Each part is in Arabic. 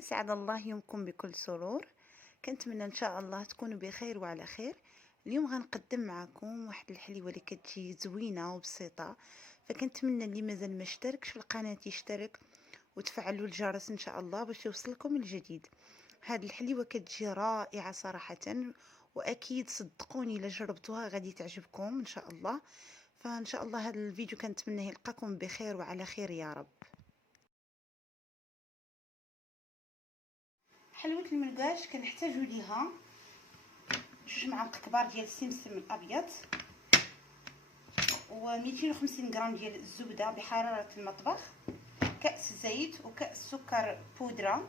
أسعد الله يومكم بكل سرور. كنتمنى إن شاء الله تكونوا بخير وعلى خير. اليوم غنقدم معكم واحد الحليوة اللي كتجي زوينة وبسيطة، فكنتمنى اللي مازال ما اشتركش في القناة يشترك وتفعلوا الجرس إن شاء الله باش يوصلكم الجديد. هاد الحليوة كتجي رائعة صراحة، وأكيد صدقوني إلا جربتوها غادي تعجبكم إن شاء الله. فإن شاء الله هذا الفيديو كنتمنى يلقاكم بخير وعلى خير يا رب. حلوة المرقاش كنحتاجو ليها 2 معالق كبار ديال السمسم الابيض، و250 غرام ديال الزبده بحراره المطبخ، كاس زيت وكاس سكر بودره،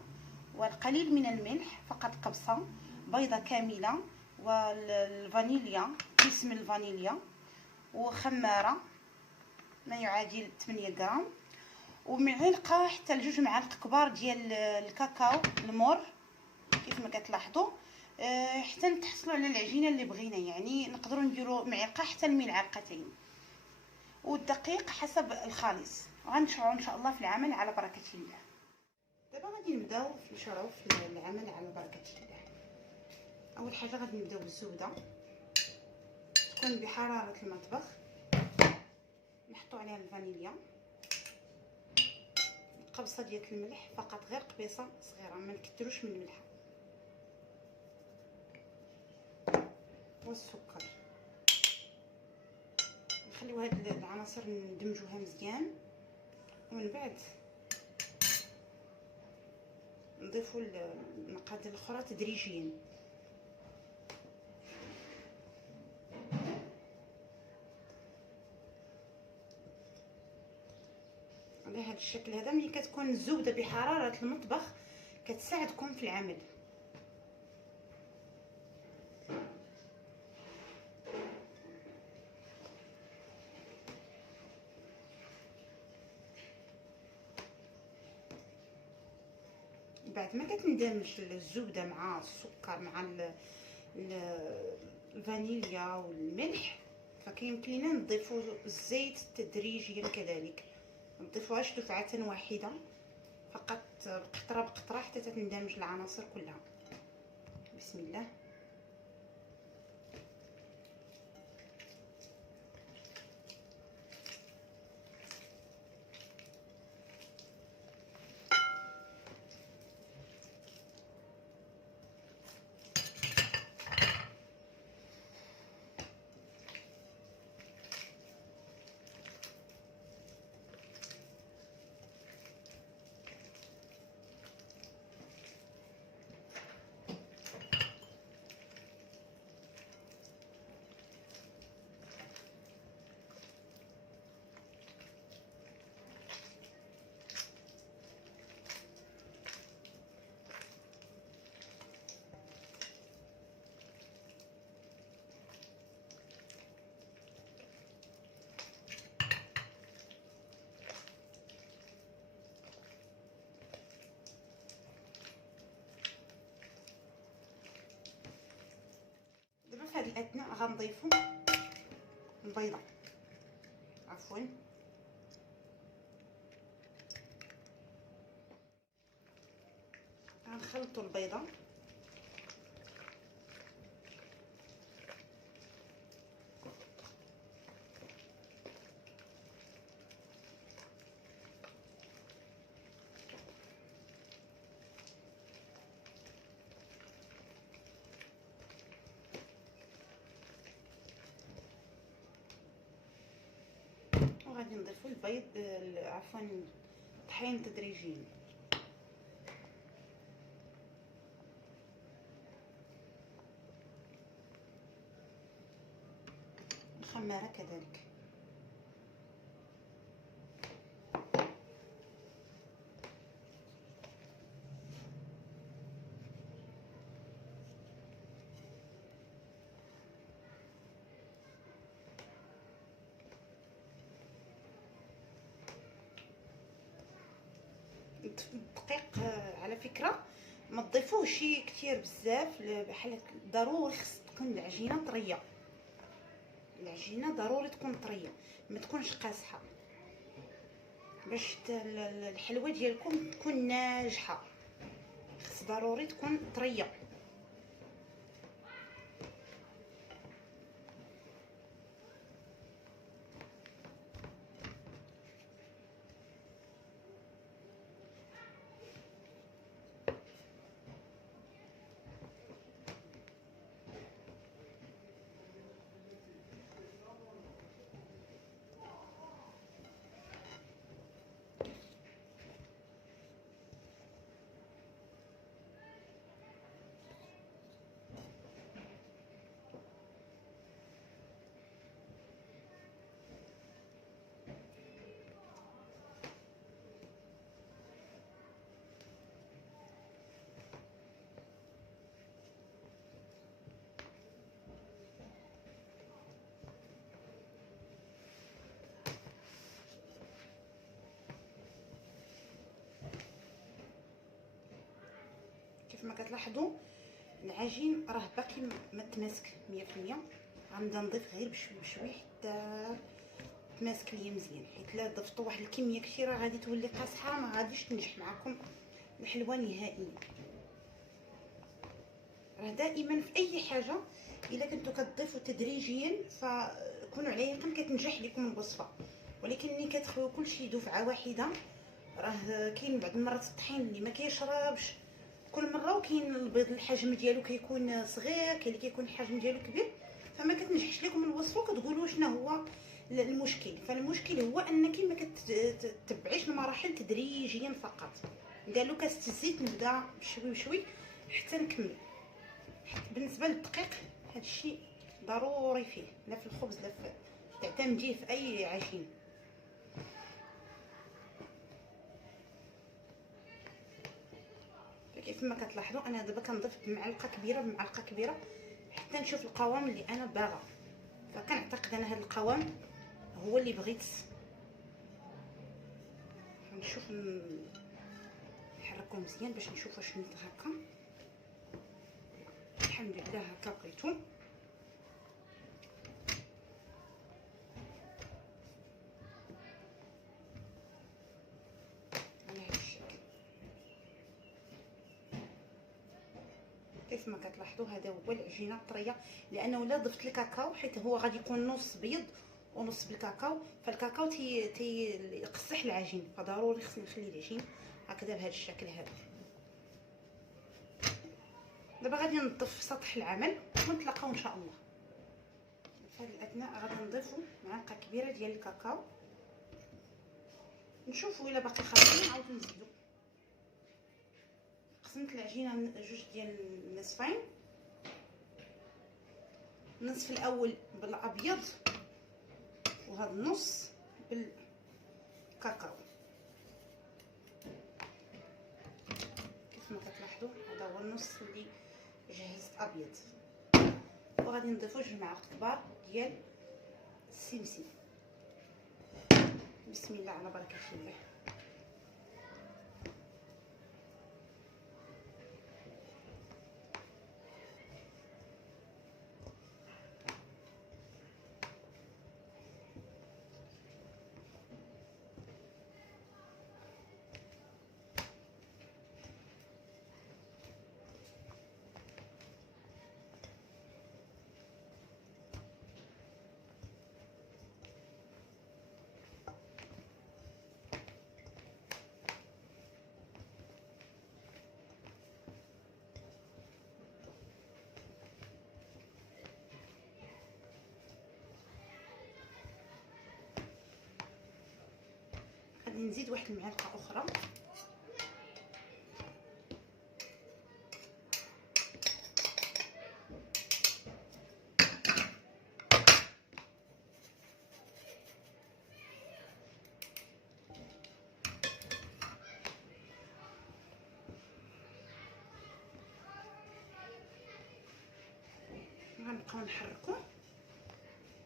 والقليل من الملح فقط قبصه، بيضه كامله، والفانيليا كيس من الفانيليا، وخماره ما يعادل 8 غرام، ومعلقه حتى ل2 معالق كبار ديال الكاكاو المور كيف ما كتلاحظوا، حتى نتحصلوا على العجينه اللي بغينا. يعني نقدروا نديروا معلقه حتى لملعقتين، والدقيق حسب الخالص. غنشرعوا ان شاء الله في العمل على بركه الله. دابا غادي نبداو نشرعوا في العمل على بركه الله. اول حاجه غادي نبداو بالزبده، تكون بحراره المطبخ، نحطوا عليها الفانيليا، قبصه ديال الملح فقط، غير قبيصه صغيره، ما نكثروش من الملح، والسكر. نخليو هاد العناصر ندمجوها مزيان، ومن بعد نضيفوا المقادير الاخرى تدريجيا. على هذا الشكل هذا، ملي كتكون الزبده بحراره المطبخ كتساعدكم في العمل. بعد ما كتندمج الزبده مع السكر مع الفانيليا والملح، فكيمكن لينا نضيفوا الزيت تدريجيا كذلك. ما نضيفوهاش دفعه واحده، فقط بقطره بقطره حتى تندمج العناصر كلها. بسم الله. دابا في هذه الاثناء غنضيفوا البيضه، عفوا غنخلطوا البيضه وغادي نضيفوا البيض، عفوا الطحين تدريجيا. الخماره كذلك. الدقيق على فكره ما تضيفوهش كتير بزاف، بحال ضروري خص تكون العجينه طريه. العجينه ضروري تكون طريه، ما تكونش قاصحه، باش الحلوه ديالكم تكون ناجحه. خص ضروري تكون طريه. كيف ما كتلاحظوا العجين راه باقي ما تماسك 100%. غنبدا نضيف غير بشوي بشوي حتى تماسك ليا مزيان، حيت لا ضفتوا واحد الكميه كثيره غادي تولي قاصحه، ما غاديش تنجح معكم الحلوه نهائيا. راه دائما في اي حاجه الا كنتو كتضيفوا تدريجيا فكونوا على يقين كتنجح لكم الوصفه، ولكن ملي كتخليو كلشي دفعه واحده راه كاين بعض المرات الطحين اللي ما كيشربش كل مره، وكاين البيض الحجم ديالو كيكون صغير، كاين اللي كيكون الحجم ديالو كبير، فما كتنجحش لكم الوصفه وكتقولوا شنو هو المشكل. فالمشكل هو انك ما كتتبعيش المراحل تدريجيا فقط. قالوا كاس الزيت نبدا بشوي بشوي حتى نكمل. بالنسبه للدقيق هذا الشيء ضروري فيه، لا في الخبز لا في تعتمديه في اي عجين. كيف ما كتلاحظوا انا دابا كنضيف بمعلقه كبيره بمعلقه كبيره حتى نشوف القوام اللي انا باغا. فكنعتقد انا هذا القوام هو اللي بغيت. نشوف نحركو مزيان باش نشوف واش نيت هكا. الحمد لله هكا بغيتو. على هذا الشكل كيف ما كتلاحظوا هذا هو العجينه الطريه، لانه لا ضفت الكاكاو حيت هو غادي يكون نص بيض ونص بالكاكاو، فالكاكاو يقصح العجين، فضروري خصني نخلي العجين هكذا بهذا الشكل هذا. دابا غادي نضيف سطح العمل ونتلاقاو ان شاء الله. في هذا الاثناء غادي نضيفوا معلقه كبيره ديال الكاكاو، نشوفوا الا باقي خاصنا نعاودو نزيدو. قسمت العجينه جوج ديال النصفين، النصف الاول بالابيض وهذا النص بالكاكاو. كيف ما كتلاحظوا هذا هو النص اللي جهزت ابيض. وغادي نضيفو جوج معالق كبار ديال السمسم. بسم الله على بركه الله. غادي نزيد واحد المعلقه اخرى. غنبقاو نحركو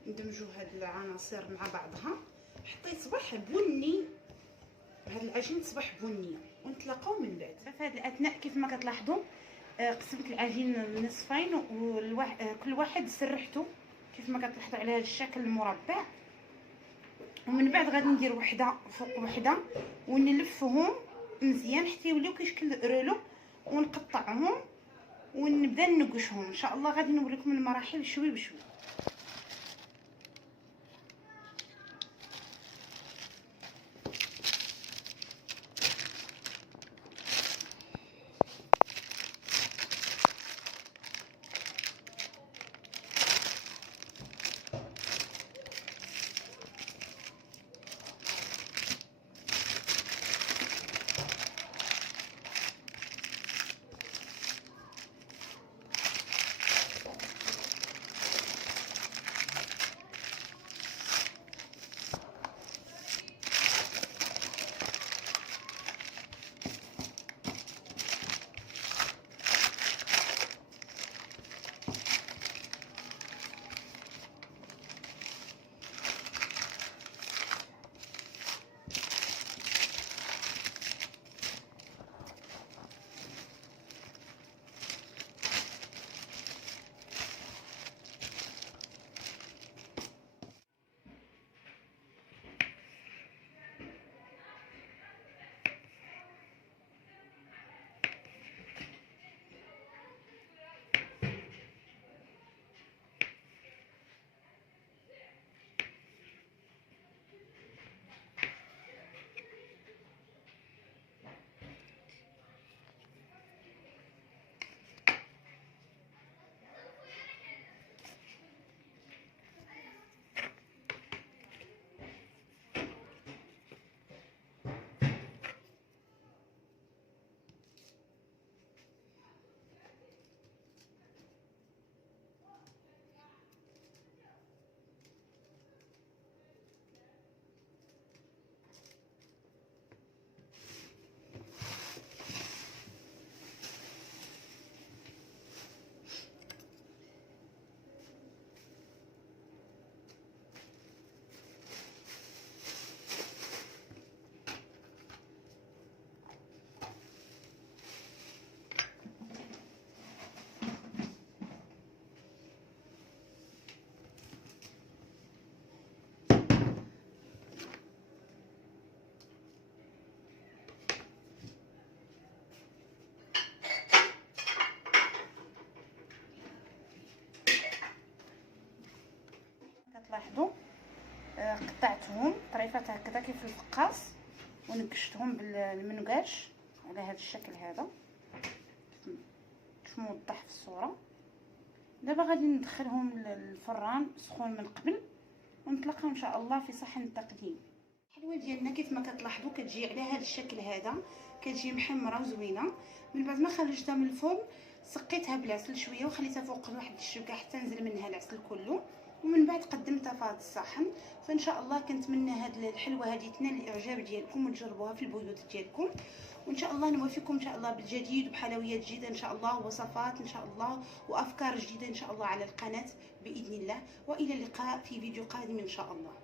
ندمجو هاد العناصر مع بعضها حتى يصبح بني، هاد العجين تصبح بنيه، ونتلاقاو من بعد. في هاد الاثناء كيف ما كتلاحظوا قسمت العجين لنصفين، كل واحد سرحته كيف ما كتلاحظوا على هذا الشكل المربع، ومن بعد غادي ندير وحده فوق وحده ونلفهم مزيان حتى يوليو كيشكل رولو، ونقطع نقطعهم ونبدا ننقشهم ان شاء الله. غادي نوريكم المراحل شوي بشوي. كتلاحظوا قطعتهم طريفات هكذا كيف الفقاص ونقشتهم بالمنقاش على هذا الشكل هذا كيف موضح في الصوره. دابا غادي ندخلهم للفران سخون من قبل ونطلقها ان شاء الله في صحن التقديم. الحلوه ديالنا كيف ما كتلاحظوا كتجي على هذا الشكل هذا، كتجي محمره وزوينه. من بعد ما خرجتها من الفرن سقيتها بالعسل شويه وخليتها فوق واحد الشبكه حتى نزل منها العسل كله، ومن بعد قدمتها في هذا الصحن. فان شاء الله كنتمنى هذه الحلوه هذه تنال الاعجاب ديالكم وتجربوها في البيوت ديالكم، وان شاء الله نوافيكم ان شاء الله بالجديد وبحلويات جديده ان شاء الله ووصفات ان شاء الله وافكار جديده ان شاء الله على القناه باذن الله. والى اللقاء في فيديو قادم ان شاء الله.